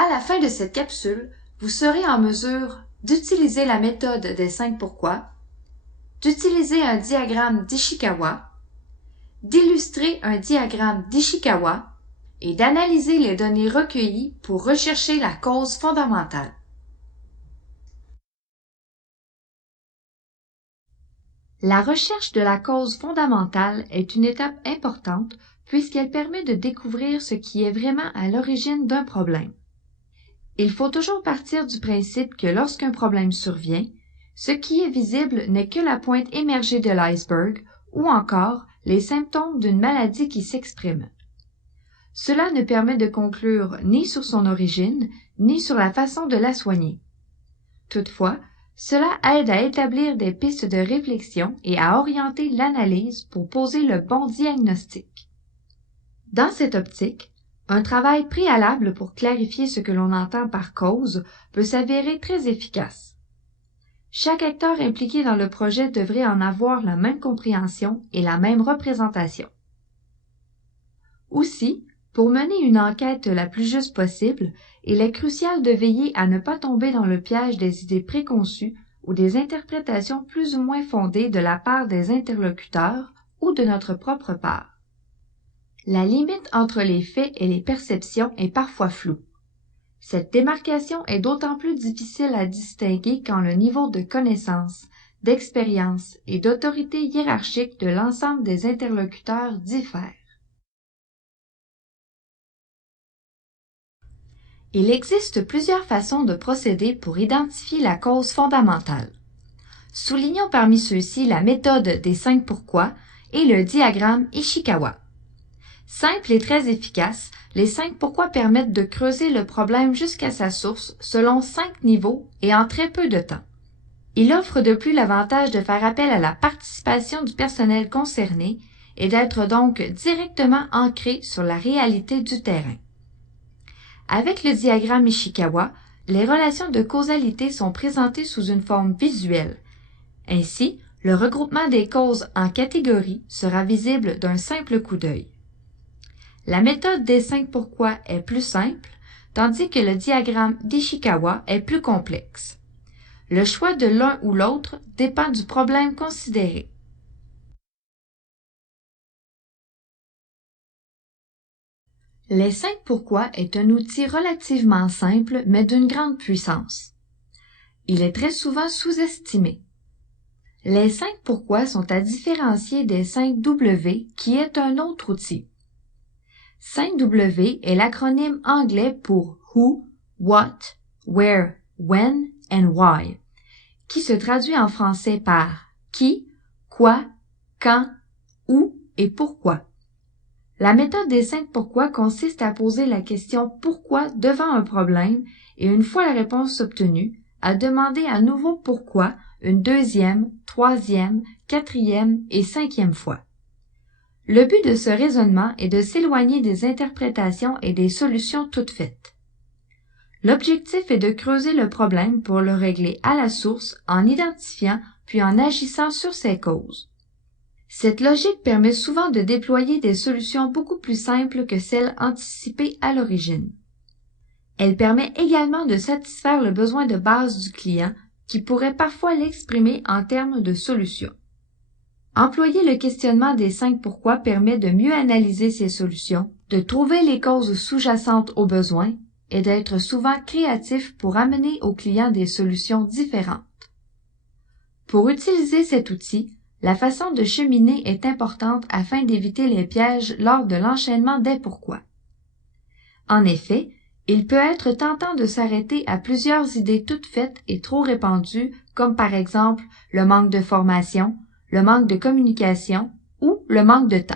À la fin de cette capsule, vous serez en mesure d'utiliser la méthode des 5 pourquoi, d'utiliser un diagramme d'Ishikawa, d'illustrer un diagramme d'Ishikawa et d'analyser les données recueillies pour rechercher la cause fondamentale. La recherche de la cause fondamentale est une étape importante puisqu'elle permet de découvrir ce qui est vraiment à l'origine d'un problème. Il faut toujours partir du principe que lorsqu'un problème survient, ce qui est visible n'est que la pointe émergée de l'iceberg ou encore les symptômes d'une maladie qui s'exprime. Cela ne permet de conclure ni sur son origine, ni sur la façon de la soigner. Toutefois, cela aide à établir des pistes de réflexion et à orienter l'analyse pour poser le bon diagnostic. Dans cette optique, un travail préalable pour clarifier ce que l'on entend par cause peut s'avérer très efficace. Chaque acteur impliqué dans le projet devrait en avoir la même compréhension et la même représentation. Aussi, pour mener une enquête la plus juste possible, il est crucial de veiller à ne pas tomber dans le piège des idées préconçues ou des interprétations plus ou moins fondées de la part des interlocuteurs ou de notre propre part. La limite entre les faits et les perceptions est parfois floue. Cette démarcation est d'autant plus difficile à distinguer quand le niveau de connaissance, d'expérience et d'autorité hiérarchique de l'ensemble des interlocuteurs diffère. Il existe plusieurs façons de procéder pour identifier la cause fondamentale. Soulignons parmi ceux-ci la méthode des 5 pourquoi et le diagramme Ishikawa. Simple et très efficace, les 5 pourquoi permettent de creuser le problème jusqu'à sa source selon 5 niveaux et en très peu de temps. Il offre de plus l'avantage de faire appel à la participation du personnel concerné et d'être donc directement ancré sur la réalité du terrain. Avec le diagramme Ishikawa, les relations de causalité sont présentées sous une forme visuelle. Ainsi, le regroupement des causes en catégories sera visible d'un simple coup d'œil. La méthode des 5 pourquoi est plus simple, tandis que le diagramme d'Ishikawa est plus complexe. Le choix de l'un ou l'autre dépend du problème considéré. Les 5 pourquoi est un outil relativement simple mais d'une grande puissance. Il est très souvent sous-estimé. Les 5 pourquoi sont à différencier des 5 W qui est un autre outil. 5W est l'acronyme anglais pour Who, What, Where, When and Why, qui se traduit en français par qui, quoi, quand, où et pourquoi. La méthode des 5 pourquoi consiste à poser la question pourquoi devant un problème et une fois la réponse obtenue, à demander à nouveau pourquoi une deuxième, troisième, quatrième et cinquième fois. Le but de ce raisonnement est de s'éloigner des interprétations et des solutions toutes faites. L'objectif est de creuser le problème pour le régler à la source en identifiant puis en agissant sur ses causes. Cette logique permet souvent de déployer des solutions beaucoup plus simples que celles anticipées à l'origine. Elle permet également de satisfaire le besoin de base du client qui pourrait parfois l'exprimer en termes de solutions. Employer le questionnement des 5 pourquoi permet de mieux analyser ces solutions, de trouver les causes sous-jacentes aux besoins et d'être souvent créatif pour amener au client des solutions différentes. Pour utiliser cet outil, la façon de cheminer est importante afin d'éviter les pièges lors de l'enchaînement des pourquoi. En effet, il peut être tentant de s'arrêter à plusieurs idées toutes faites et trop répandues, comme par exemple le manque de formation, le manque de communication ou le manque de temps.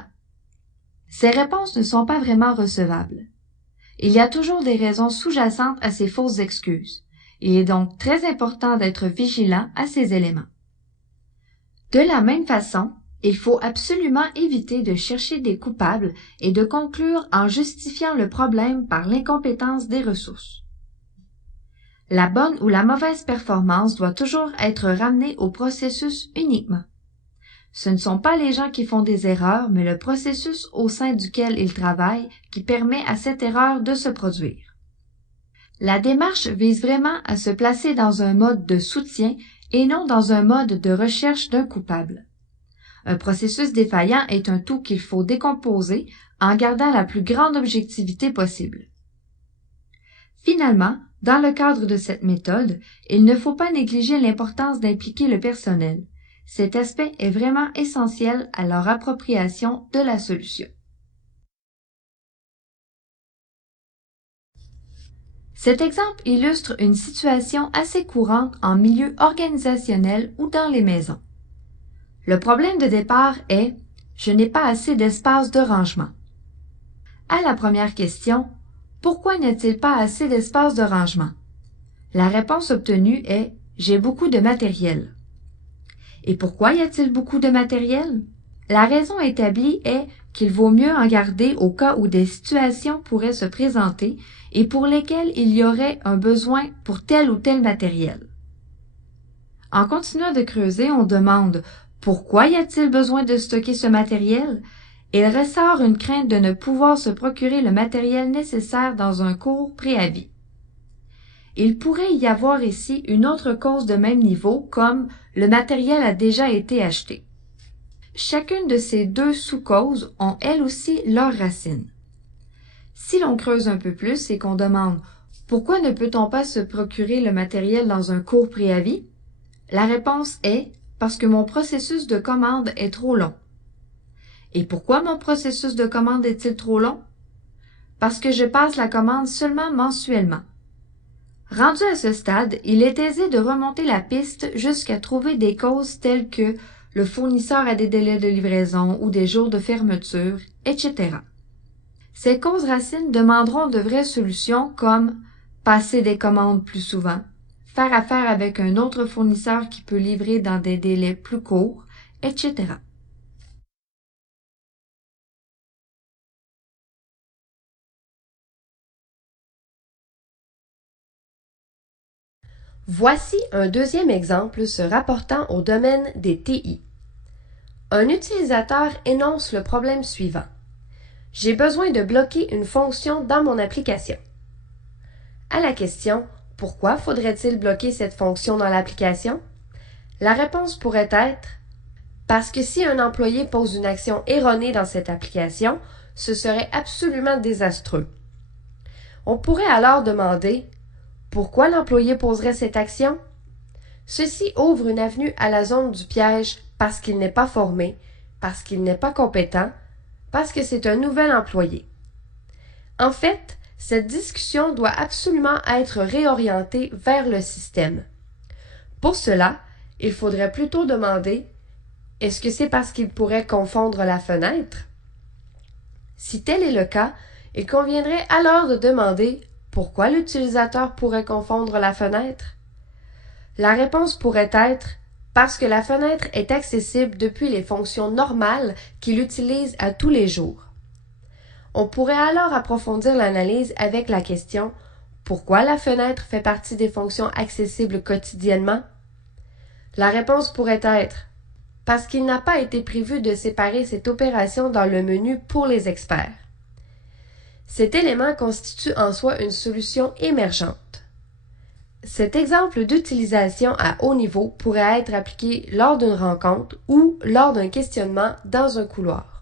Ces réponses ne sont pas vraiment recevables. Il y a toujours des raisons sous-jacentes à ces fausses excuses. Il est donc très important d'être vigilant à ces éléments. De la même façon, il faut absolument éviter de chercher des coupables et de conclure en justifiant le problème par l'incompétence des ressources. La bonne ou la mauvaise performance doit toujours être ramenée au processus uniquement. Ce ne sont pas les gens qui font des erreurs, mais le processus au sein duquel ils travaillent qui permet à cette erreur de se produire. La démarche vise vraiment à se placer dans un mode de soutien et non dans un mode de recherche d'un coupable. Un processus défaillant est un tout qu'il faut décomposer en gardant la plus grande objectivité possible. Finalement, dans le cadre de cette méthode, il ne faut pas négliger l'importance d'impliquer le personnel. Cet aspect est vraiment essentiel à leur appropriation de la solution. Cet exemple illustre une situation assez courante en milieu organisationnel ou dans les maisons. Le problème de départ est « je n'ai pas assez d'espace de rangement ». À la première question, pourquoi n'y a-t-il pas assez d'espace de rangement? La réponse obtenue est « j'ai beaucoup de matériel ». Et pourquoi y a-t-il beaucoup de matériel? La raison établie est qu'il vaut mieux en garder au cas où des situations pourraient se présenter et pour lesquelles il y aurait un besoin pour tel ou tel matériel. En continuant de creuser, on demande pourquoi y a-t-il besoin de stocker ce matériel? Il ressort une crainte de ne pouvoir se procurer le matériel nécessaire dans un court préavis. Il pourrait y avoir ici une autre cause de même niveau, comme le matériel a déjà été acheté. Chacune de ces deux sous-causes ont elles aussi leurs racines. Si l'on creuse un peu plus et qu'on demande pourquoi ne peut-on pas se procurer le matériel dans un court préavis? La réponse est parce que mon processus de commande est trop long. Et pourquoi mon processus de commande est-il trop long? Parce que je passe la commande seulement mensuellement. Rendu à ce stade, il est aisé de remonter la piste jusqu'à trouver des causes telles que le fournisseur a des délais de livraison ou des jours de fermeture, etc. Ces causes racines demanderont de vraies solutions comme passer des commandes plus souvent, faire affaire avec un autre fournisseur qui peut livrer dans des délais plus courts, etc. Voici un deuxième exemple se rapportant au domaine des TI. Un utilisateur énonce le problème suivant. J'ai besoin de bloquer une fonction dans mon application. À la question « Pourquoi faudrait-il bloquer cette fonction dans l'application ?» La réponse pourrait être « Parce que si un employé pose une action erronée dans cette application, ce serait absolument désastreux. » On pourrait alors demander « Pourquoi l'employé poserait cette action? » Ceci ouvre une avenue à la zone du piège parce qu'il n'est pas formé, parce qu'il n'est pas compétent, parce que c'est un nouvel employé. En fait, cette discussion doit absolument être réorientée vers le système. Pour cela, il faudrait plutôt demander « Est-ce que c'est parce qu'il pourrait confondre la fenêtre? » Si tel est le cas, il conviendrait alors de demander « Pourquoi l'utilisateur pourrait confondre la fenêtre? » La réponse pourrait être « Parce que la fenêtre est accessible depuis les fonctions normales qu'il utilise à tous les jours. » On pourrait alors approfondir l'analyse avec la question « Pourquoi la fenêtre fait partie des fonctions accessibles quotidiennement? » La réponse pourrait être « Parce qu'il n'a pas été prévu de séparer cette opération dans le menu pour les experts. » Cet élément constitue en soi une solution émergente. Cet exemple d'utilisation à haut niveau pourrait être appliqué lors d'une rencontre ou lors d'un questionnement dans un couloir.